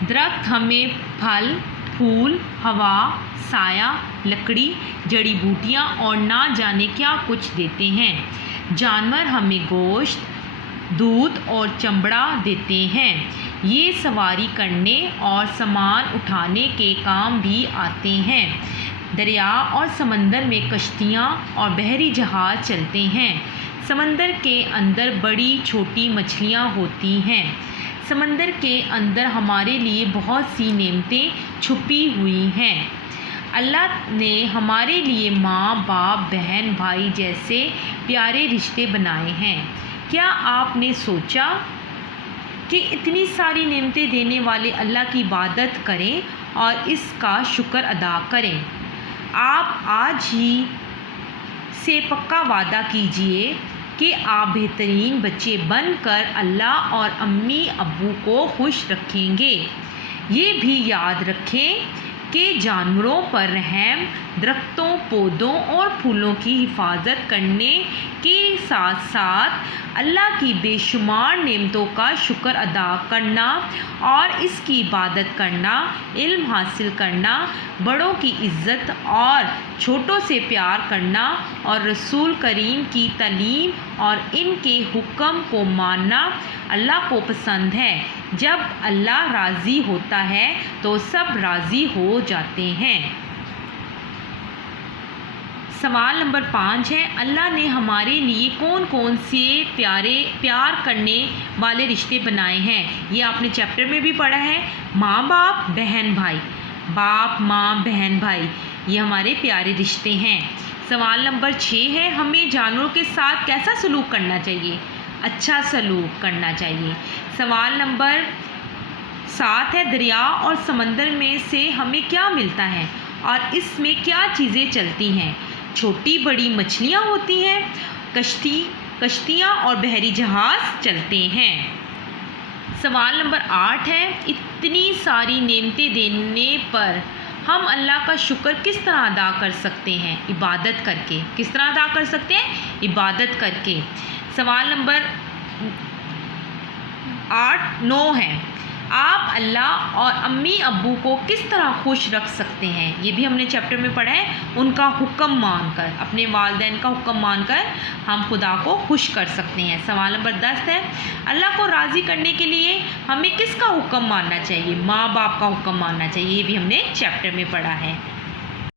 درخت ہمیں پھل، پھول، ہوا، سایہ، لکڑی، جڑی بوٹیاں اور نہ جانے کیا کچھ دیتے ہیں۔ جانور ہمیں گوشت، دودھ اور چمڑا دیتے ہیں۔ یہ سواری کرنے اور سامان اٹھانے کے کام بھی آتے ہیں۔ دریا اور سمندر میں کشتیاں اور بحری جہاز چلتے ہیں۔ سمندر کے اندر بڑی چھوٹی مچھلیاں ہوتی ہیں۔ سمندر کے اندر ہمارے لیے بہت سی نعمتیں چھپی ہوئی ہیں۔ اللہ نے ہمارے لیے ماں، باپ، بہن، بھائی جیسے پیارے رشتے بنائے ہیں۔ کیا آپ نے سوچا کہ اتنی ساری نعمتیں دینے والے اللہ کی عبادت کریں اور اس کا شکر ادا کریں؟ آپ آج ہی سے پکا وعدہ کیجئے کہ آپ بہترین بچے بن کر اللہ اور امی ابو کو خوش رکھیں گے۔ یہ بھی یاد رکھیں کہ جانوروں پر رحم، درختوں، پودوں اور پھولوں کی حفاظت کرنے کے ساتھ ساتھ اللہ کی بے شمار نعمتوں کا شکر ادا کرنا اور اس کی عبادت کرنا، علم حاصل کرنا، بڑوں کی عزت اور چھوٹوں سے پیار کرنا اور رسول کریم کی تعلیم اور ان کے حکم کو ماننا اللہ کو پسند ہے۔ جب اللہ راضی ہوتا ہے تو سب راضی ہو جاتے ہیں۔ سوال نمبر 5 ہے، اللہ نے ہمارے لیے کون کون سے پیار کرنے والے رشتے بنائے ہیں؟ یہ آپ نے چیپٹر میں بھی پڑھا ہے۔ ماں باپ، بہن بھائی۔ باپ، ماں، بہن بھائی یہ ہمارے پیارے رشتے ہیں۔ سوال نمبر 6 ہے، ہمیں جانوروں کے ساتھ کیسا سلوک کرنا چاہیے؟ اچھا سلوک کرنا چاہیے۔ سوال نمبر 7 ہے، دریا اور سمندر میں سے ہمیں کیا ملتا ہے اور اس میں کیا چیزیں چلتی ہیں؟ چھوٹی بڑی مچھلیاں ہوتی ہیں، کشتیاں اور بحری جہاز چلتے ہیں۔ سوال نمبر 8 ہے، اتنی ساری نعمتیں دینے پر ہم اللہ کا شکر کس طرح ادا کر سکتے ہیں؟ عبادت کر کے۔ کس طرح ادا کر سکتے ہیں؟ عبادت کر کے۔ سوال نمبر 9 ہے، آپ اللہ اور امی ابو کو کس طرح خوش رکھ سکتے ہیں؟ یہ بھی ہم نے چیپٹر میں پڑھا ہے۔ ان کا حکم مان کر، اپنے والدین کا حکم مان کر ہم خدا کو خوش کر سکتے ہیں۔ سوال نمبر 10 ہے، اللہ کو راضی کرنے کے لیے ہمیں کس کا حکم ماننا چاہیے؟ ماں باپ کا حکم ماننا چاہیے۔ یہ بھی ہم نے چیپٹر میں پڑھا ہے۔